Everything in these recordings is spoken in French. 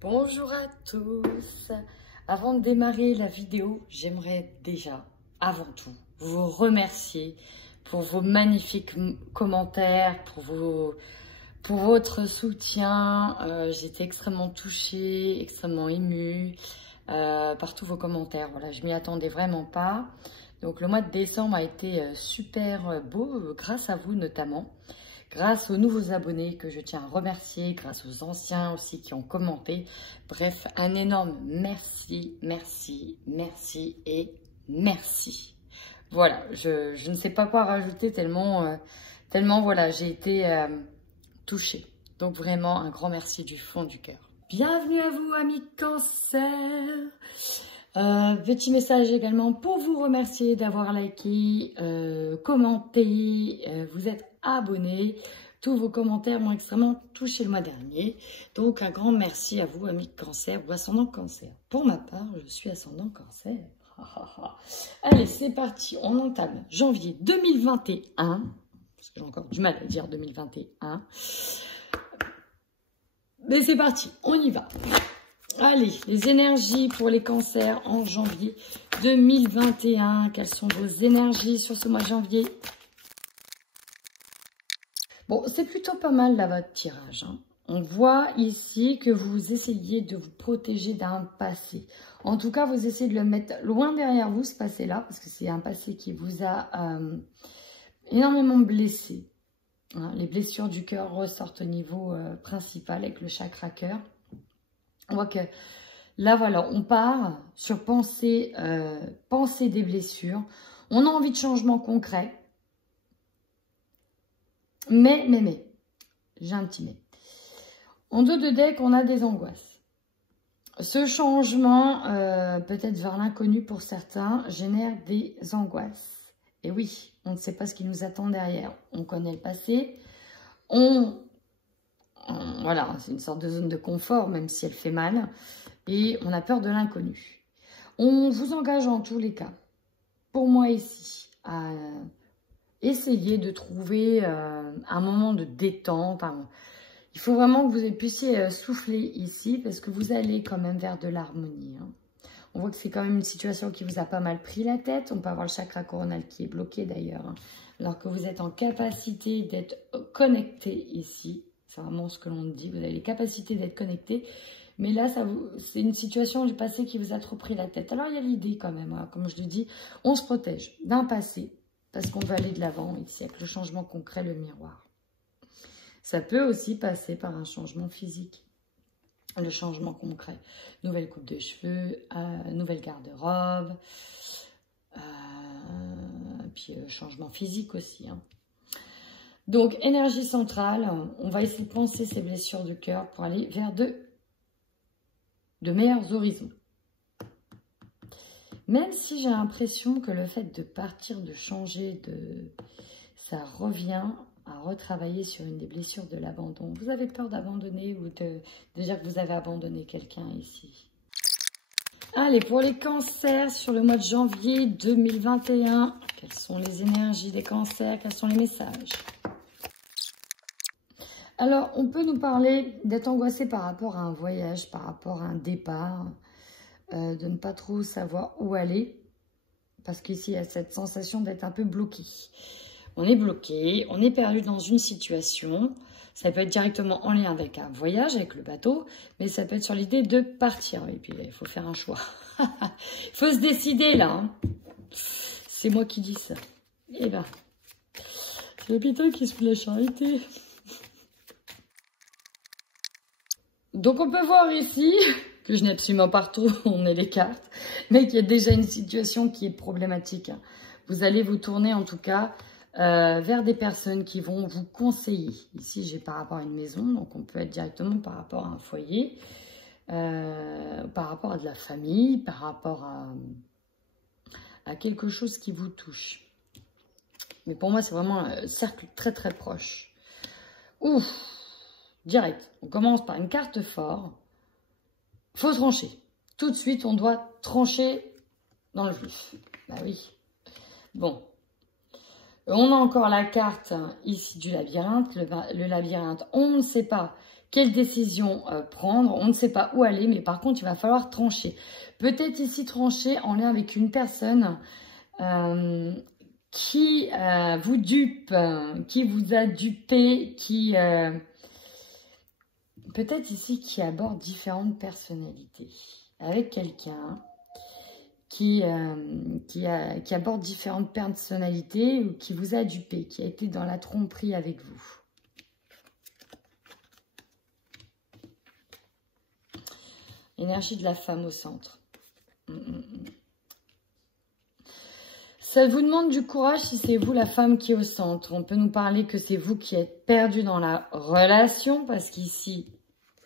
Bonjour à tous. Avant de démarrer la vidéo, j'aimerais déjà, avant tout, vous remercier pour vos magnifiques commentaires, pour votre soutien. J'étais extrêmement touchée, extrêmement émue par tous vos commentaires. Voilà, je m'y attendais vraiment pas. Donc le mois de décembre a été super beau, grâce à vous notamment. Grâce aux nouveaux abonnés que je tiens à remercier, grâce aux anciens aussi qui ont commenté. Bref, un énorme merci, merci, merci et merci. Voilà, je ne sais pas quoi rajouter tellement voilà, j'ai été touchée. Donc vraiment un grand merci du fond du cœur. Bienvenue à vous amis Cancer. Petit message également pour vous remercier d'avoir liké, commenté, vous êtes abonnés. Tous vos commentaires m'ont extrêmement touché le mois dernier. Donc un grand merci à vous amis Cancer ou ascendant Cancer. Pour ma part, je suis ascendant Cancer. Allez, c'est parti, on entame janvier 2021. Parce que j'ai encore du mal à dire 2021. Mais c'est parti, on y va. Allez, les énergies pour les cancers en janvier 2021. Quelles sont vos énergies sur ce mois de janvier? Bon, c'est plutôt pas mal là votre tirage. Hein. On voit ici que vous essayez de vous protéger d'un passé. En tout cas, vous essayez de le mettre loin derrière vous, ce passé-là, parce que c'est un passé qui vous a énormément blessé. Hein. Les blessures du cœur ressortent au niveau principal avec le chakra cœur. On voit que là, voilà, on part sur penser des blessures. On a envie de changements concrets. Mais, j'ai un petit mais. En dos de deck, on a des angoisses. Ce changement, peut-être vers l'inconnu pour certains, génère des angoisses. Et oui, on ne sait pas ce qui nous attend derrière. On connaît le passé. Voilà, c'est une sorte de zone de confort, même si elle fait mal. Et on a peur de l'inconnu. On vous engage en tous les cas, pour moi ici, à essayer de trouver un moment de détente. Il faut vraiment que vous puissiez souffler ici, parce que vous allez quand même vers de l'harmonie. Hein. On voit que c'est quand même une situation qui vous a pas mal pris la tête. On peut avoir le chakra coronal qui est bloqué d'ailleurs. Hein, alors que vous êtes en capacité d'être connecté ici. C'est vraiment ce que l'on dit. Vous avez les capacités d'être connecté. Mais là, c'est une situation du passé qui vous a trop pris la tête. Alors, il y a l'idée quand même. Hein, comme je le dis, on se protège d'un passé. Parce qu'on veut aller de l'avant ici avec le changement concret, le miroir. Ça peut aussi passer par un changement physique. Le changement concret. Nouvelle coupe de cheveux, nouvelle garde-robe. Puis changement physique aussi. Hein. Donc, énergie centrale, on va essayer de penser ces blessures du cœur pour aller vers de meilleurs horizons. Même si j'ai l'impression que le fait de partir, de changer, ça revient à retravailler sur une des blessures de l'abandon. Vous avez peur d'abandonner ou de dire que vous avez abandonné quelqu'un ici. Allez, pour les cancers, sur le mois de janvier 2021, quelles sont les énergies des cancers? Quels sont les messages? Alors, on peut nous parler d'être angoissé par rapport à un voyage, par rapport à un départ, de ne pas trop savoir où aller, parce qu'ici, il y a cette sensation d'être un peu bloqué. On est bloqué, on est perdu dans une situation. Ça peut être directement en lien avec un voyage, avec le bateau, mais ça peut être sur l'idée de partir. Et puis, il faut faire un choix. Il faut se décider, là. Hein. C'est moi qui dis ça. Eh ben, c'est l'hôpital qui se fout de la charité. Donc, on peut voir ici que je n'ai absolument pas retourné les cartes, mais qu'il y a déjà une situation qui est problématique. Vous allez vous tourner, en tout cas, vers des personnes qui vont vous conseiller. Ici, j'ai par rapport à une maison, donc on peut être directement par rapport à un foyer, par rapport à de la famille, par rapport à quelque chose qui vous touche. Mais pour moi, c'est vraiment un cercle très très proche. Ouf, direct. On commence par une carte fort. Faut trancher. Tout de suite, on doit trancher dans le vif. Bah oui. Bon. On a encore la carte ici du labyrinthe. Le labyrinthe, on ne sait pas Quelle décision prendre? On ne sait pas où aller, mais par contre, il va falloir trancher. Peut-être ici trancher en lien avec une personne qui vous dupe, qui vous a dupé, qui peut-être ici qui aborde différentes personnalités. Avec quelqu'un qui aborde différentes personnalités ou qui vous a dupé, qui a été dans la tromperie avec vous. Énergie de la femme au centre. Ça vous demande du courage si c'est vous la femme qui est au centre. On peut nous parler que c'est vous qui êtes perdu dans la relation parce qu'ici,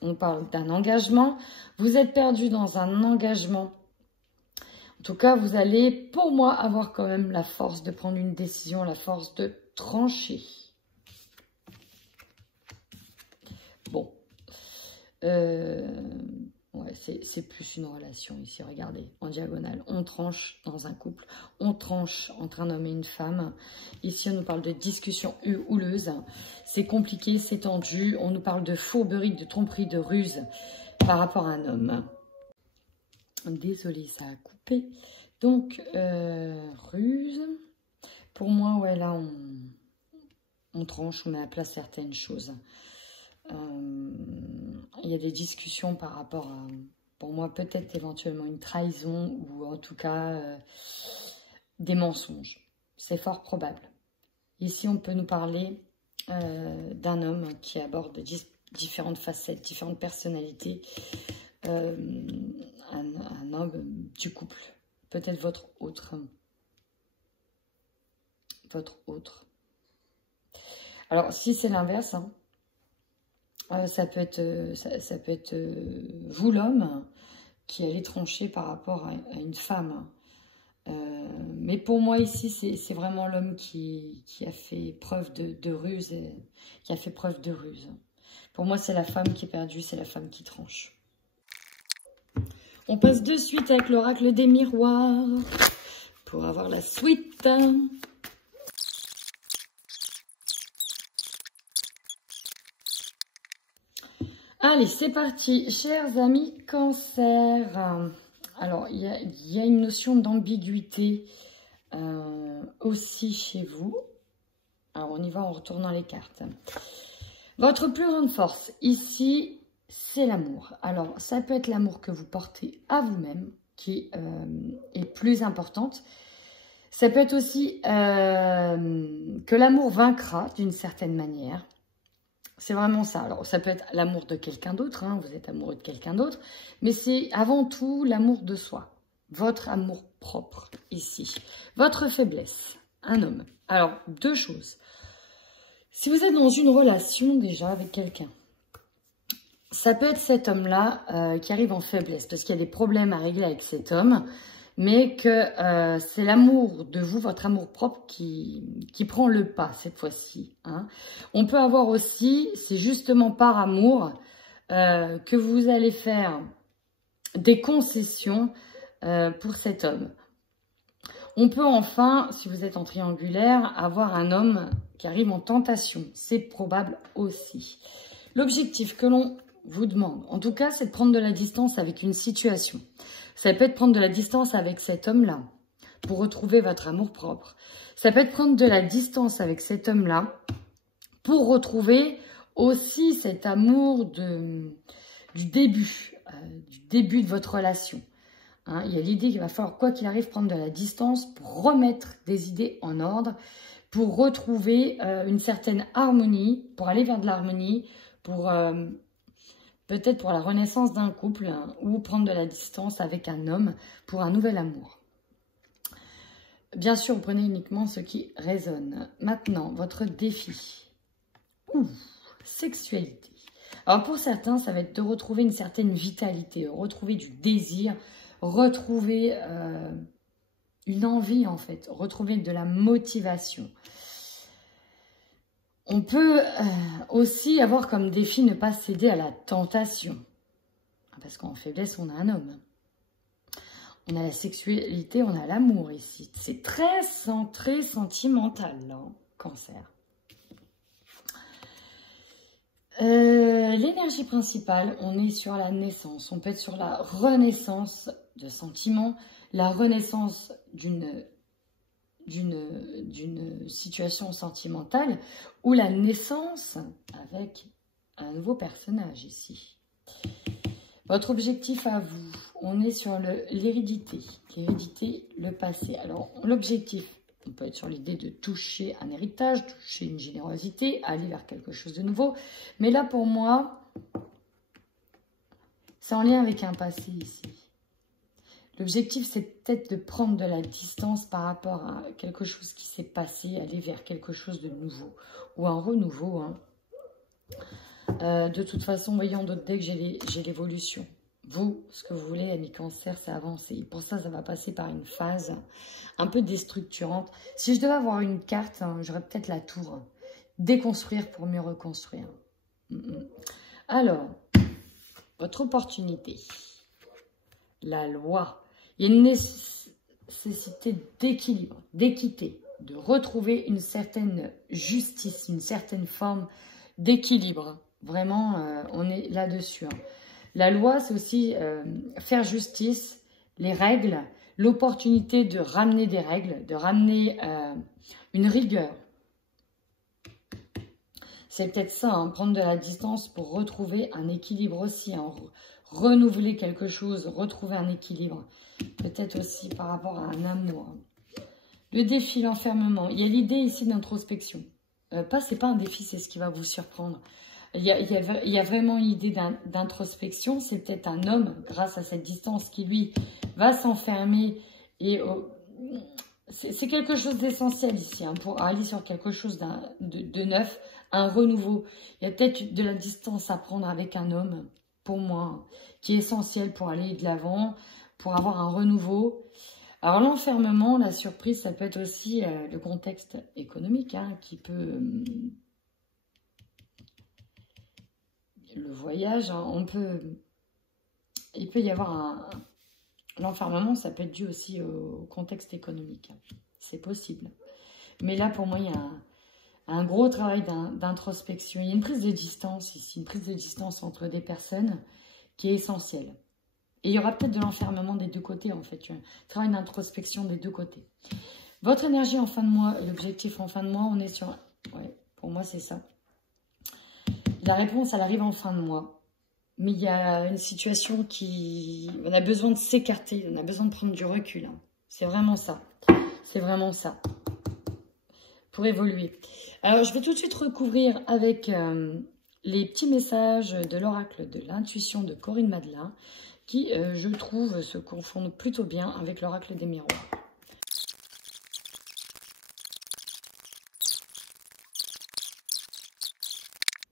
on parle d'un engagement. Vous êtes perdu dans un engagement. En tout cas, vous allez, pour moi, avoir quand même la force de prendre une décision, la force de trancher. Bon. Ouais, c'est plus une relation ici, regardez, en diagonale. On tranche dans un couple, on tranche entre un homme et une femme. Ici, on nous parle de discussion houleuse. C'est compliqué, c'est tendu. On nous parle de fourberie, de tromperie, de ruse par rapport à un homme. Désolée, ça a coupé. Donc, ruse. Pour moi, ouais, là, on tranche, on met à plat certaines choses. Il y a des discussions par rapport à, pour moi, peut-être éventuellement une trahison ou en tout cas des mensonges. C'est fort probable. Ici, on peut nous parler d'un homme qui aborde différentes facettes, différentes personnalités. Un homme du couple. Peut-être votre autre. Alors, si c'est l'inverse, hein, ça peut être vous l'homme qui allez trancher par rapport à une femme. Mais pour moi ici, c'est vraiment l'homme qui a fait preuve de ruse. Qui a fait preuve de ruse. Pour moi, c'est la femme qui est perdue, c'est la femme qui tranche. On passe de suite avec l'oracle des miroirs pour avoir la suite. Allez, c'est parti. Chers amis Cancer, alors il y a une notion d'ambiguïté aussi chez vous. Alors on y va en retournant les cartes. Votre plus grande force ici, c'est l'amour. Alors ça peut être l'amour que vous portez à vous-même qui est plus importante. Ça peut être aussi que l'amour vaincra d'une certaine manière. C'est vraiment ça. Alors, ça peut être l'amour de quelqu'un d'autre, hein, vous êtes amoureux de quelqu'un d'autre, mais c'est avant tout l'amour de soi, votre amour propre ici. Votre faiblesse, un homme. Alors, deux choses. Si vous êtes dans une relation déjà avec quelqu'un, ça peut être cet homme-là qui arrive en faiblesse, parce qu'il y a des problèmes à régler avec cet homme, mais que c'est l'amour de vous, votre amour propre qui prend le pas cette fois-ci. Hein. On peut avoir aussi, c'est justement par amour que vous allez faire des concessions pour cet homme. On peut enfin, si vous êtes en triangulaire, avoir un homme qui arrive en tentation. C'est probable aussi. L'objectif que l'on vous demande, en tout cas, c'est de prendre de la distance avec une situation. Ça peut être prendre de la distance avec cet homme-là pour retrouver votre amour-propre. Ça peut être prendre de la distance avec cet homme-là pour retrouver aussi cet amour du début de votre relation. Hein, il y a l'idée qu'il va falloir, quoi qu'il arrive, prendre de la distance pour remettre des idées en ordre, pour retrouver une certaine harmonie, pour aller vers de l'harmonie, pour... peut-être pour la renaissance d'un couple hein, ou prendre de la distance avec un homme pour un nouvel amour. Bien sûr, vous prenez uniquement ce qui résonne. Maintenant, votre défi. Sexualité. Alors pour certains, ça va être de retrouver une certaine vitalité, retrouver du désir, retrouver une envie en fait, retrouver de la motivation. On peut aussi avoir comme défi ne pas céder à la tentation. Parce qu'en faiblesse, on a un homme. On a la sexualité, on a l'amour ici. C'est très centré sentimental, là, Cancer. L'énergie principale, on est sur la naissance. On peut être sur la renaissance de sentiments, la renaissance d'une situation sentimentale ou la naissance avec un nouveau personnage ici. Votre objectif à vous, on est sur l'hérédité, le passé. Alors, l'objectif, on peut être sur l'idée de toucher un héritage, toucher une générosité, aller vers quelque chose de nouveau. Mais là, pour moi, c'est en lien avec un passé ici. L'objectif, c'est peut-être de prendre de la distance par rapport à quelque chose qui s'est passé, aller vers quelque chose de nouveau ou un renouveau. Hein. De toute façon, voyons d'autres decks, j'ai l'évolution. Vous, ce que vous voulez, ami Cancer, c'est avancer. Pour ça, ça va passer par une phase un peu déstructurante. Si je devais avoir une carte, hein, j'aurais peut-être la tour. Déconstruire pour mieux reconstruire. Alors, votre opportunité. La loi. Il y a une nécessité d'équilibre, d'équité, de retrouver une certaine justice, une certaine forme d'équilibre. Vraiment, on est là-dessus. Hein. La loi, c'est aussi faire justice, les règles, l'opportunité de ramener des règles, de ramener une rigueur. C'est peut-être ça, hein, prendre de la distance pour retrouver un équilibre aussi, hein, renouveler quelque chose, retrouver un équilibre. Peut-être aussi par rapport à un amour. Le défi, l'enfermement. Il y a l'idée ici d'introspection. C'est pas un défi, c'est ce qui va vous surprendre. Il y a vraiment une idée d'introspection. C'est peut-être un homme, grâce à cette distance, qui lui va s'enfermer. Et c'est quelque chose d'essentiel ici, hein, pour aller sur quelque chose de neuf, un renouveau. Il y a peut-être de la distance à prendre avec un homme, pour moi, qui est essentiel pour aller de l'avant, pour avoir un renouveau. Alors l'enfermement, la surprise, ça peut être aussi le contexte économique, hein, qui peut... le voyage, hein, il peut y avoir l'enfermement, ça peut être dû aussi au contexte économique. Hein. C'est possible. Mais là, pour moi, il y a un gros travail d'introspection. Il y a une prise de distance ici, une prise de distance entre des personnes qui est essentielle. Et il y aura peut-être de l'enfermement des deux côtés, en fait. Un travail d'introspection des deux côtés. Votre énergie en fin de mois, l'objectif en fin de mois, on est sur... Ouais, pour moi, c'est ça. La réponse, elle arrive en fin de mois. Mais il y a une situation qui... On a besoin de s'écarter, on a besoin de prendre du recul. Hein. C'est vraiment ça. C'est vraiment ça. Pour évoluer. Alors, je vais tout de suite recouvrir avec les petits messages de l'oracle de l'intuition de Corinne Madelin, qui, je trouve, se confondent plutôt bien avec l'oracle des miroirs.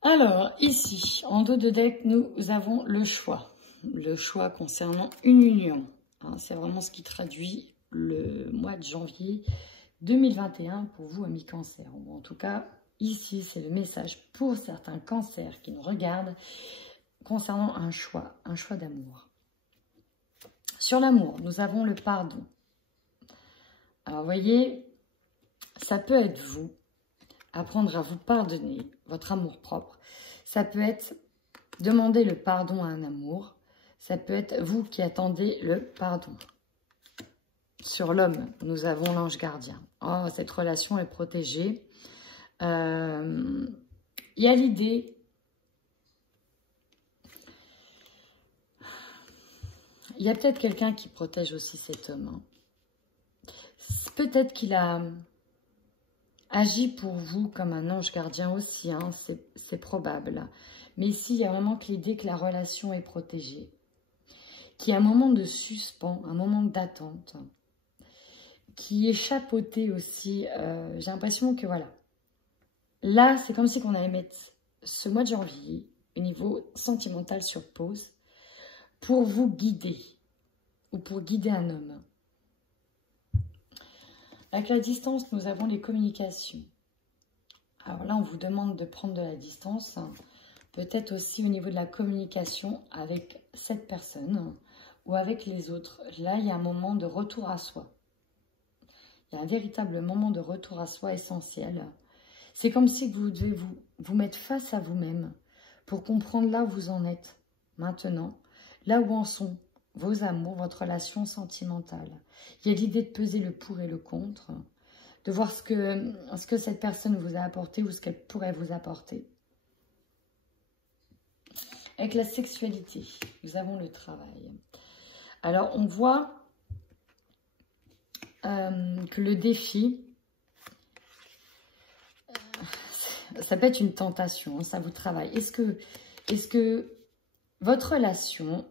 Alors, ici, en dos de deck, nous avons le choix. Le choix concernant une union. Hein, c'est vraiment ce qui traduit le mois de janvier 2021 pour vous, amis Cancer. Ou en tout cas, ici, c'est le message pour certains cancers qui nous regardent concernant un choix d'amour. Sur l'amour, nous avons le pardon. Alors, vous voyez, ça peut être vous, apprendre à vous pardonner, votre amour-propre. Ça peut être demander le pardon à un amour. Ça peut être vous qui attendez le pardon. Sur l'homme, nous avons l'ange gardien. Oh, cette relation est protégée. Il y a l'idée... Il y a peut-être quelqu'un qui protège aussi cet homme. Hein. Peut-être qu'il a agi pour vous comme un ange gardien aussi. Hein. C'est probable. Mais ici, il y a vraiment que l'idée que la relation est protégée. Qu'il y a un moment de suspens, un moment d'attente. Qui est chapeauté aussi. J'ai l'impression que voilà. Là, c'est comme si on allait mettre ce mois de janvier au niveau sentimental sur pause pour vous guider ou pour guider un homme. Avec la distance, nous avons les communications. Alors là, on vous demande de prendre de la distance. Peut-être aussi au niveau de la communication avec cette personne ou avec les autres. Là, il y a un moment de retour à soi. Il y a un véritable moment de retour à soi essentiel. C'est comme si vous devez vous mettre face à vous-même pour comprendre là où vous en êtes maintenant, là où en sont vos amours, votre relation sentimentale. Il y a l'idée de peser le pour et le contre, de voir ce que cette personne vous a apporté ou ce qu'elle pourrait vous apporter. Avec la sexualité, nous avons le travail. Alors, on voit que le défi, ça peut être une tentation, hein, ça vous travaille. Est-ce que votre relation,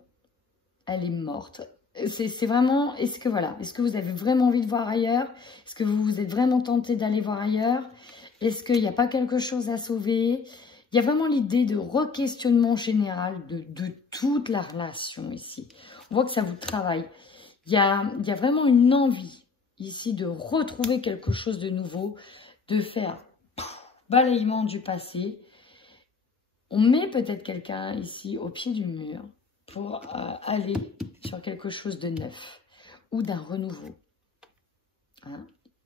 elle est morte? C'est vraiment, est-ce que vous avez vraiment envie de voir ailleurs? Est-ce que vous êtes vraiment tenté d'aller voir ailleurs? Est-ce qu'il n'y a pas quelque chose à sauver? Il y a vraiment l'idée de re-questionnement général de toute la relation ici. On voit que ça vous travaille. Il y a vraiment une envie ici de retrouver quelque chose de nouveau, de faire balayement du passé. On met peut-être quelqu'un ici au pied du mur pour aller sur quelque chose de neuf ou d'un renouveau. Hein?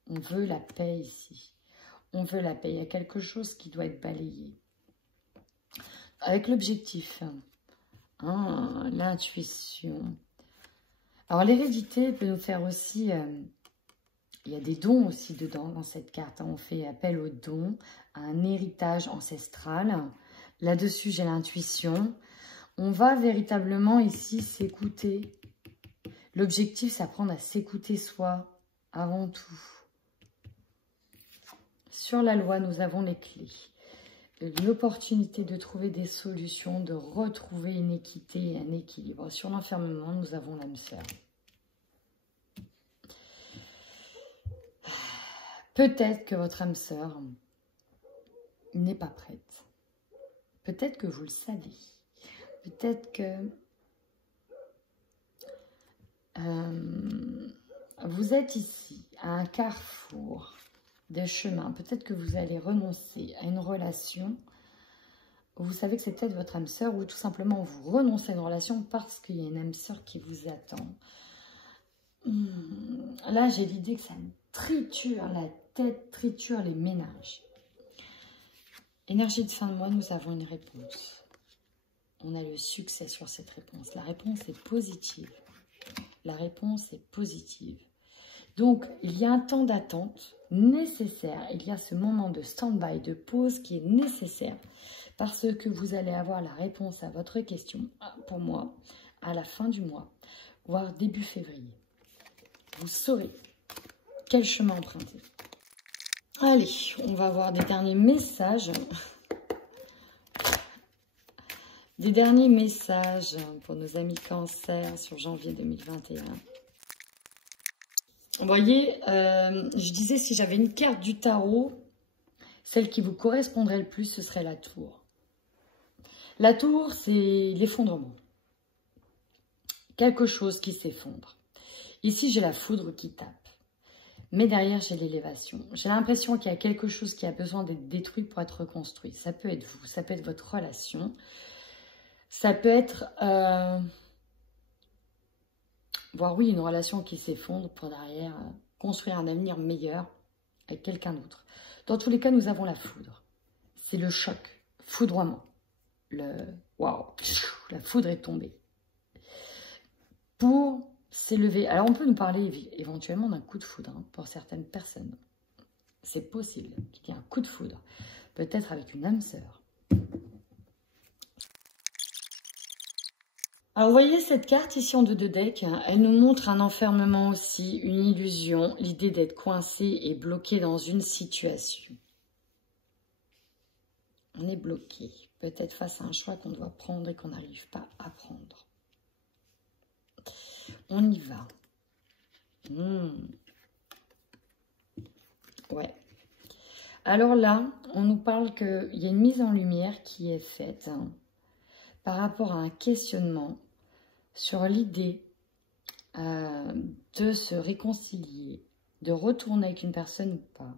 On veut la paix ici. On veut la paix. Il y a quelque chose qui doit être balayé. Avec l'objectif, hein, l'intuition. Alors l'hérédité peut nous faire aussi, il y a des dons aussi dedans dans cette carte. Hein. On fait appel aux dons, à un héritage ancestral. Là-dessus, j'ai l'intuition. On va véritablement ici s'écouter. L'objectif, c'est apprendre à s'écouter soi avant tout. Sur la loi, nous avons les clés. L'opportunité de trouver des solutions, de retrouver une équité et un équilibre. Sur l'enfermement, nous avons l'âme sœur. Peut-être que votre âme sœur n'est pas prête. Peut-être que vous le savez. Peut-être que vous êtes ici, à un carrefour de chemin. Peut-être que vous allez renoncer à une relation où vous savez que c'est peut-être votre âme sœur, ou tout simplement vous renoncez à une relation parce qu'il y a une âme sœur qui vous attend. Là, j'ai l'idée que ça me triture la tête, triture les ménages. Énergie de fin de mois, nous avons une réponse. On a le succès sur cette réponse. La réponse est positive. La réponse est positive. Donc, il y a un temps d'attente nécessaire. Il y a ce moment de stand-by, de pause qui est nécessaire parce que vous allez avoir la réponse à votre question, pour moi, à la fin du mois, voire début février. Vous saurez quel chemin emprunter. Allez, on va voir des derniers messages. Des derniers messages pour nos amis Cancer sur janvier 2021. Vous voyez, je disais, si j'avais une carte du tarot, celle qui vous correspondrait le plus, ce serait la tour. La tour, c'est l'effondrement. Quelque chose qui s'effondre. Ici, j'ai la foudre qui tape. Mais derrière, j'ai l'élévation. J'ai l'impression qu'il y a quelque chose qui a besoin d'être détruit pour être reconstruit. Ça peut être vous, ça peut être votre relation. Ça peut être... voire oui, une relation qui s'effondre pour derrière construire un avenir meilleur avec quelqu'un d'autre. Dans tous les cas, nous avons la foudre. C'est le choc, foudroiement. Waouh, la foudre est tombée. Pour s'élever. Alors, on peut nous parler éventuellement d'un coup de foudre hein, pour certaines personnes. C'est possible qu'il y ait un coup de foudre. Peut-être avec une âme sœur. Alors, vous voyez cette carte ici en 2 decks, elle nous montre un enfermement aussi, une illusion, l'idée d'être coincé et bloqué dans une situation. On est bloqué, peut-être face à un choix qu'on doit prendre et qu'on n'arrive pas à prendre. On y va. Ouais. Alors là, on nous parle qu'il y a une mise en lumière qui est faite par rapport à un questionnement sur l'idée de se réconcilier, de retourner avec une personne ou pas.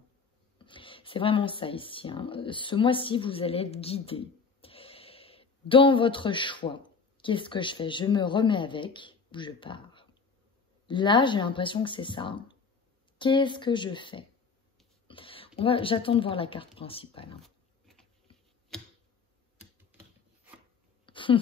C'est vraiment ça ici. Hein. Ce mois-ci, vous allez être guidé dans votre choix. Qu'est-ce que je fais? Je me remets avec ou je pars? Là, j'ai l'impression que c'est ça. Qu'est-ce que je fais? J'attends de voir la carte principale. Vous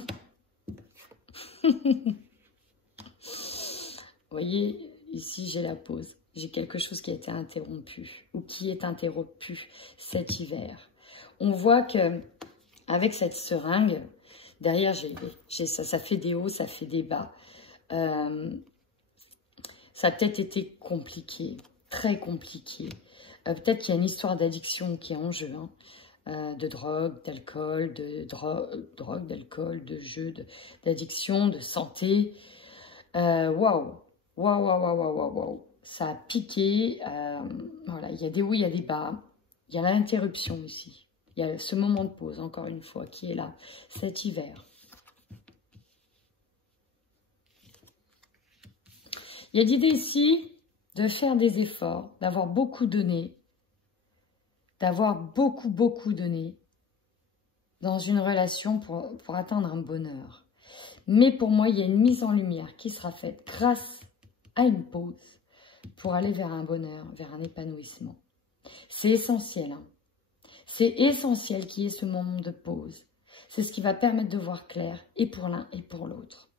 voyez, ici j'ai la pause. J'ai quelque chose qui a été interrompu ou qui est interrompu cet hiver. On voit que avec cette seringue, derrière ça fait des hauts, ça fait des bas. Ça a peut-être été compliqué, très compliqué. Peut-être qu'il y a une histoire d'addiction qui est en jeu, hein. De drogue, d'alcool, de jeu, d'addiction, de santé. Waouh, waouh, waouh, waouh, waouh, waouh. Ça a piqué. Voilà, il y a des hauts, il y a des bas. Il y a l'interruption aussi. Il y a ce moment de pause, encore une fois, qui est là, cet hiver. Il y a l'idée ici de faire des efforts, d'avoir beaucoup donné, beaucoup donné dans une relation pour atteindre un bonheur. Mais pour moi, il y a une mise en lumière qui sera faite grâce à une pause pour aller vers un bonheur, vers un épanouissement. C'est essentiel, hein. C'est essentiel qu'il y ait ce moment de pause. C'est ce qui va permettre de voir clair et pour l'un et pour l'autre.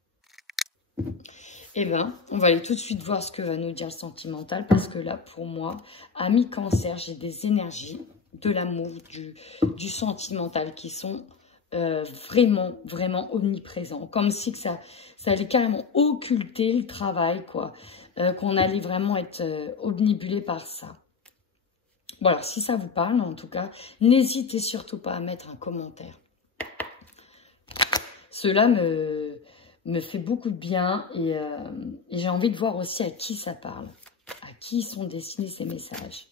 Eh bien, on va aller tout de suite voir ce que va nous dire le sentimental parce que là, pour moi, ami Cancer, j'ai des énergies de l'amour, du sentimental qui sont vraiment, vraiment omniprésents. Comme si que ça allait carrément occulter le travail, quoi. Qu'on allait vraiment être obnubilé par ça. Bon, alors, si ça vous parle, en tout cas, n'hésitez surtout pas à mettre un commentaire. Cela me fait beaucoup de bien et j'ai envie de voir aussi à qui ça parle, à qui sont destinés ces messages.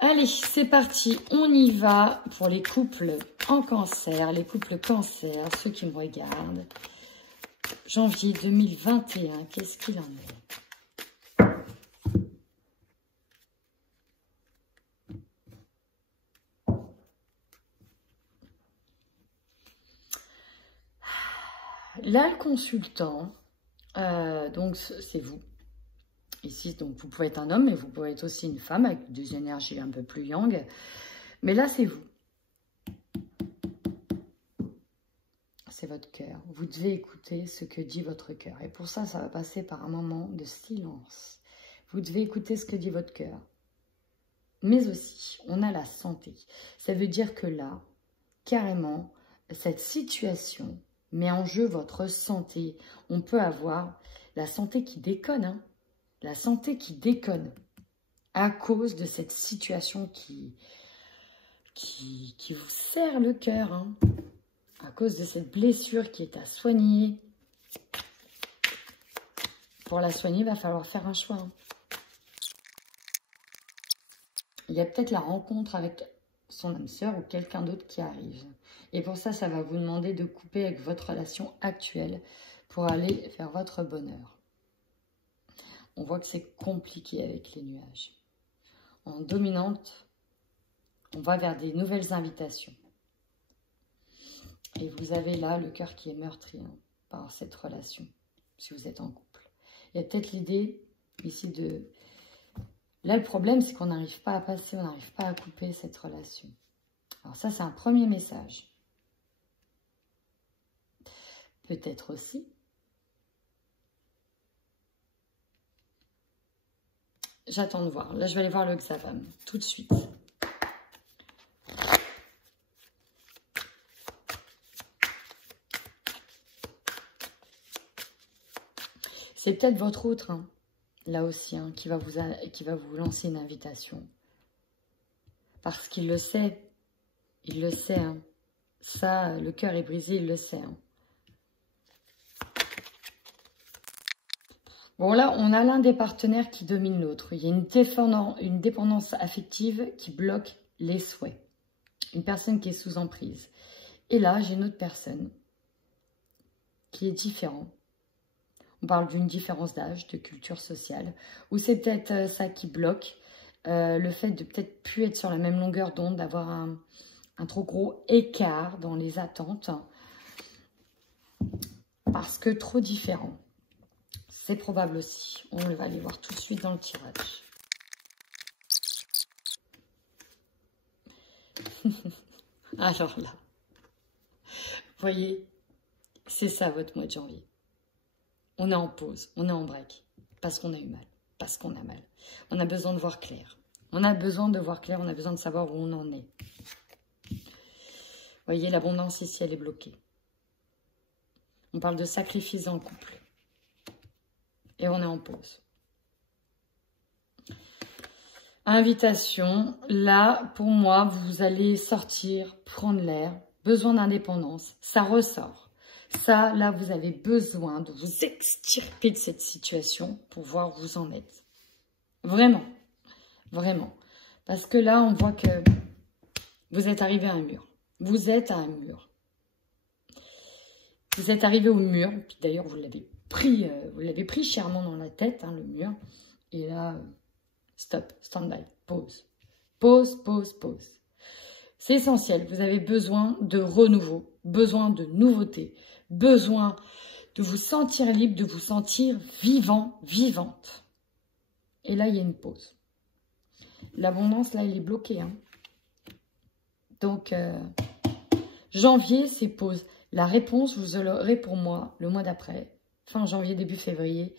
Allez, c'est parti, on y va pour les couples en cancer, les couples cancer, ceux qui me regardent. Janvier 2021, qu'est-ce qu'il en est ? Là, le consultant, donc c'est vous. Ici, donc vous pouvez être un homme, mais vous pouvez être aussi une femme avec des énergies un peu plus yang. Mais là, c'est vous. C'est votre cœur. Vous devez écouter ce que dit votre cœur. Et pour ça, ça va passer par un moment de silence. Vous devez écouter ce que dit votre cœur. Mais aussi, on a la santé. Ça veut dire que là, carrément, cette situation met en jeu votre santé. On peut avoir la santé qui déconne, hein. La santé qui déconne à cause de cette situation qui vous serre le cœur, hein, à cause de cette blessure qui est à soigner. Pour la soigner, il va falloir faire un choix, hein. Il y a peut-être la rencontre avec son âme sœur ou quelqu'un d'autre qui arrive. Et pour ça, ça va vous demander de couper avec votre relation actuelle pour aller vers votre bonheur. On voit que c'est compliqué avec les nuages. En dominante, on va vers des nouvelles invitations. Et vous avez là le cœur qui est meurtri, hein, par cette relation, si vous êtes en couple. Il y a peut-être l'idée ici de... Là, le problème, c'est qu'on n'arrive pas à passer, on n'arrive pas à couper cette relation. Alors ça, c'est un premier message. Peut-être aussi... J'attends de voir. Là, je vais aller voir le Xavam tout de suite. C'est peut-être votre autre, hein, là aussi, hein, qui va vous lancer une invitation. Parce qu'il le sait. Il le sait. Hein. Ça, le cœur est brisé, il le sait. Hein. Bon, là, on a l'un des partenaires qui domine l'autre. Il y a une dépendance affective qui bloque les souhaits. Une personne qui est sous emprise. Et là, j'ai une autre personne qui est différente. On parle d'une différence d'âge, de culture sociale. Ou c'est peut-être ça qui bloque. Le fait de peut-être plus être sur la même longueur d'onde, d'avoir un trop gros écart dans les attentes. Parce que trop différent. C'est probable aussi. On va aller voir tout de suite dans le tirage. Alors là, voyez, c'est ça votre mois de janvier. On est en pause, on est en break, parce qu'on a eu mal, parce qu'on a mal. On a besoin de voir clair. On a besoin de voir clair, on a besoin de savoir où on en est. Voyez, l'abondance ici, elle est bloquée. On parle de sacrifice en couple. Et on est en pause. Invitation, là, pour moi, vous allez sortir, prendre l'air, besoin d'indépendance, ça ressort. Ça, là, vous avez besoin de vous extirper de cette situation pour voir où vous en êtes. Vraiment, vraiment. Parce que là, on voit que vous êtes arrivé à un mur. Vous êtes à un mur. Vous êtes arrivé au mur, puis d'ailleurs, vous l'avez pris chèrement dans la tête, hein, le mur. Et là, stop, stand-by, pause. Pause, pause, pause. C'est essentiel, vous avez besoin de renouveau, besoin de nouveauté, besoin de vous sentir libre, de vous sentir vivant, vivante. Et là, il y a une pause. L'abondance, là, elle est bloquée. Hein. Donc, janvier, c'est pause. La réponse, vous l'aurez pour moi le mois d'après, fin janvier, début février.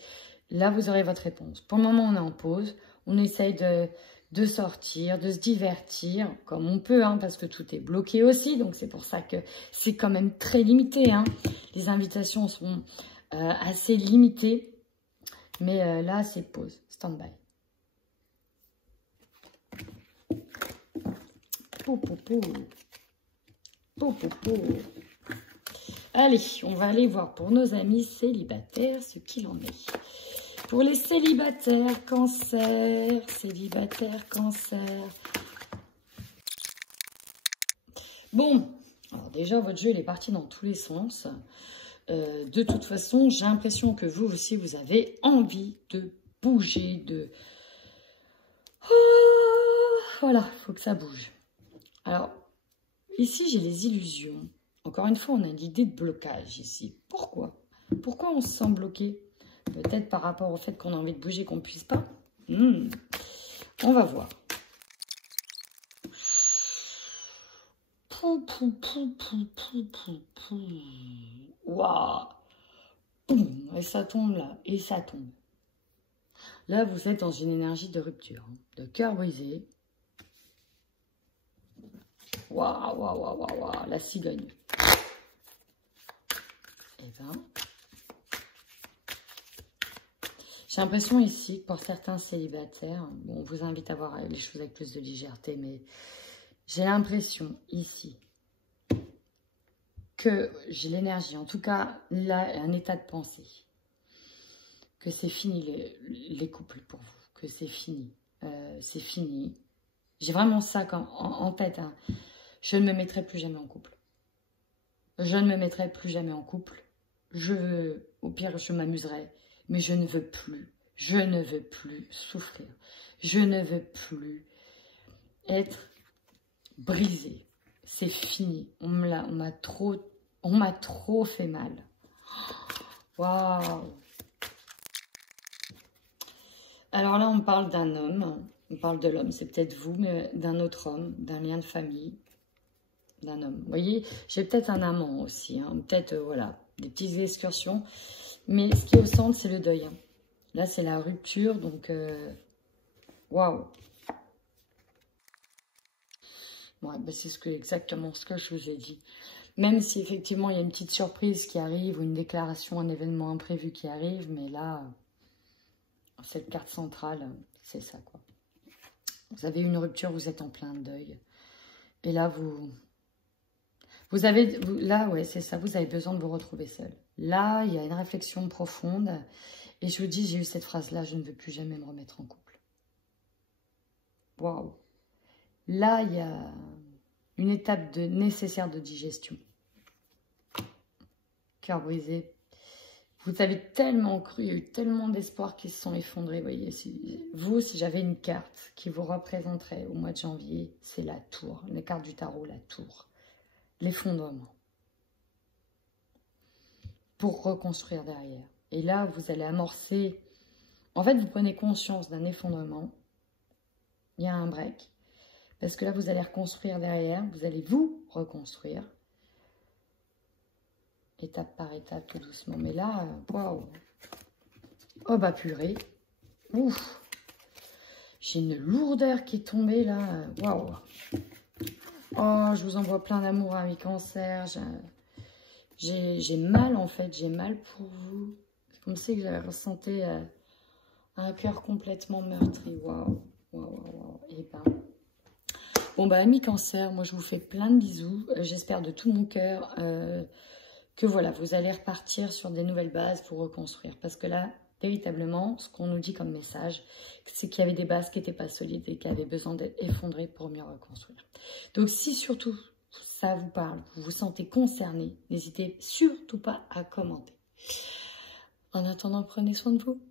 Là, vous aurez votre réponse. Pour le moment, on est en pause. On essaye de sortir, de se divertir comme on peut, hein, parce que tout est bloqué aussi. Donc, c'est pour ça que c'est quand même très limité. Hein. Les invitations sont assez limitées. Mais là, c'est pause, stand-by. Pou, pou, pou. Pou, pou, pou. Allez, on va aller voir pour nos amis célibataires ce qu'il en est. Pour les célibataires, cancer, Bon, alors déjà, votre jeu, il est parti dans tous les sens. De toute façon, j'ai l'impression que vous aussi, vous avez envie de bouger, voilà, il faut que ça bouge. Alors, ici, j'ai les illusions. Encore une fois, on a l'idée de blocage ici. Pourquoi? Pourquoi on se sent bloqué? Peut-être par rapport au fait qu'on a envie de bouger, qu'on ne puisse pas. On va voir. Waouh! Et ça tombe là, et ça tombe. Là, vous êtes dans une énergie de rupture, hein, de cœur brisé. Waouh, waouh, waouh, waouh, waouh, la cigogne. Eh ben, j'ai l'impression ici que pour certains célibataires, bon, on vous invite à voir les choses avec plus de légèreté, mais j'ai l'impression ici que j'ai l'énergie, en tout cas, là, un état de pensée, que c'est fini les couples pour vous, que c'est fini. C'est fini. J'ai vraiment ça en tête. Hein. Je ne me mettrai plus jamais en couple. Je ne me mettrai plus jamais en couple. Au pire, je m'amuserai, mais je ne veux plus. Je ne veux plus souffrir. Je ne veux plus être brisée. C'est fini. On m'a trop fait mal. Waouh! Alors là, on parle d'un homme. On parle de l'homme, c'est peut-être vous, mais d'un autre homme, d'un lien de famille, d'un homme. Vous voyez, j'ai peut-être un amant aussi, hein, peut-être, voilà, des petites excursions. Mais ce qui est au centre, c'est le deuil. Hein. Là, c'est la rupture, donc, waouh. Ouais, ben c'est exactement ce que je vous ai dit. Même si, effectivement, il y a une petite surprise qui arrive, ou une déclaration, un événement imprévu qui arrive, mais là, cette carte centrale, c'est ça, quoi. Vous avez une rupture, vous êtes en plein deuil. Et là, là, ouais, c'est ça, vous avez besoin de vous retrouver seul. Là, il y a une réflexion profonde. Et je vous dis, j'ai eu cette phrase-là, je ne veux plus jamais me remettre en couple. Waouh. Là, il y a une étape nécessaire de digestion. Cœur brisé. Vous avez tellement cru, il y a eu tellement d'espoirs qui se sont effondrés. Vous voyez, si j'avais une carte qui vous représenterait au mois de janvier, c'est la tour. La carte du tarot, la tour. L'effondrement. Pour reconstruire derrière. Et là, vous allez amorcer... En fait, vous prenez conscience d'un effondrement. Il y a un break. Parce que là, vous allez reconstruire derrière. Vous allez vous reconstruire. étape par étape, tout doucement. Mais là, waouh. Oh bah purée. Ouf. J'ai une lourdeur qui est tombée là. Waouh. Oh, je vous envoie plein d'amour, amis Cancer. J'ai mal en fait, j'ai mal pour vous. Comme si que j'avais ressenti un cœur complètement meurtri. Waouh. Waouh. Et ben. Bon bah amis Cancer, moi je vous fais plein de bisous. J'espère de tout mon cœur que voilà, vous allez repartir sur des nouvelles bases pour reconstruire. Parce que là, véritablement, ce qu'on nous dit comme message, c'est qu'il y avait des bases qui n'étaient pas solides et qui avaient besoin d'être effondrées pour mieux reconstruire. Donc si surtout ça vous parle, vous vous sentez concerné, n'hésitez surtout pas à commenter. En attendant, prenez soin de vous.